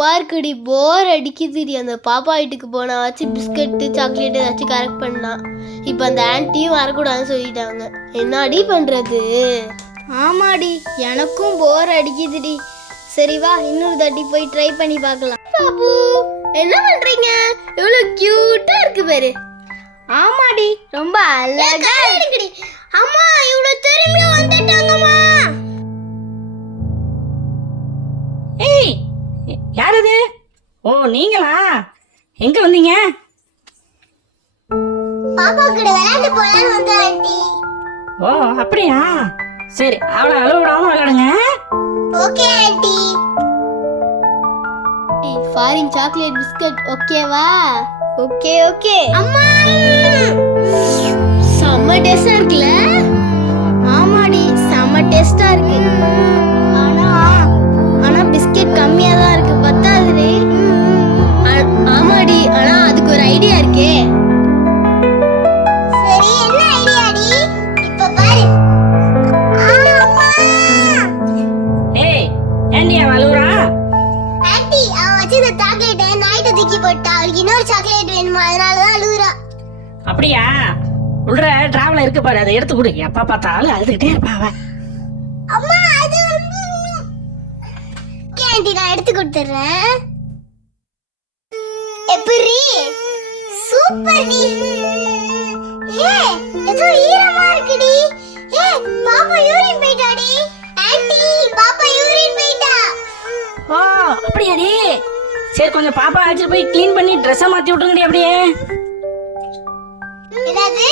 வெறுப்பா இருக்குடி, போர் அடிக்குதுடி. அந்த பாப்பா வீட்டுக்கு போனாச்சும் பிஸ்கட்டு சாக்லேட் ஏதாச்சும் கரெக்ட் பண்ணலாம். இப்போ அந்த ஆன்ட்டியும் வரக்கூடாதுன்னு சொல்லிட்டாங்க. என்னடி பண்றது? ஆமாடி, எனக்கும் போர் அடிக்குதுடி. சரி வா, இன்னொரு தாட்டி போய் ட்ரை பண்ணி பார்க்கலாம். பாபு என்ன பண்றீங்க? எவ்வளவு கியூட்டா இருக்கு பாரு. ஆமாடி, ரொம்ப அழகா இருக்குடி. அம்மா இவ்வளவு திரும்பி வந்துட்டாங்கம்மா. ஏய், யார் அது? ஓ நீங்களா? எங்க வந்தீங்க? பாப்பா கூட விளையாண்டு போலான்னு வந்த ஆண்டி. ஓ அப்படியா? சரி, அவளை அழுவ விடாம விளையாடுங்க. Okay aunty. Foreign chocolate biscuit ஓகேவா? Okay okay. அம்மா செம்ம டேஸ்டா இருக்குல்ல? ஆமாடி, செம்ம டேஸ்டா இருக்கு. ஆனா பிஸ்கெட் கம்மியா தான் இருக்கு, பத்தாதுடி. ஆமாடி, ஆனா அதுக்கு ஒரு ஐடியா இருக்கே. சரி, என்ன ஐடியாடி? இப்ப பாரு. ஏய், ஏண்டி அவ அழுவுறா? ஆண்டி அவ வச்சிருந்த சாக்லேட்டை நைட்டு தூக்கி போட்டா. அவளுக்கு இன்னொரு சாக்லேட் வேணுமா, அதனாலதான் அழுகுறா. அப்படியா? உள்ள டிராவல இருக்கு பாரு, அதை எடுத்து கொடு. எப்ப பார்த்தாலும் அழுதுகிட்டே இருப்பா அவ. அம்மா அது ஓகே ஆண்டி, நான் எடுத்து கொடுத்துறேன். எப்படி? சூப்பர் டி. ஏய், ஏதோ ஈரமா இருக்குடி. ஏய், பாப்பா யூரின் போயிட்டாடி. ஆண்டி, பாப்பா யூரின் போயிட்டா. ஓ அப்படியாடி? சரி, கொஞ்சம் பாப்பா அழைச்சிட்டு போய் க்ளீன் பண்ணி ட்ரெஸ்ஸை மாத்தி விட்டுருங்கடி. அப்படியே என்னது?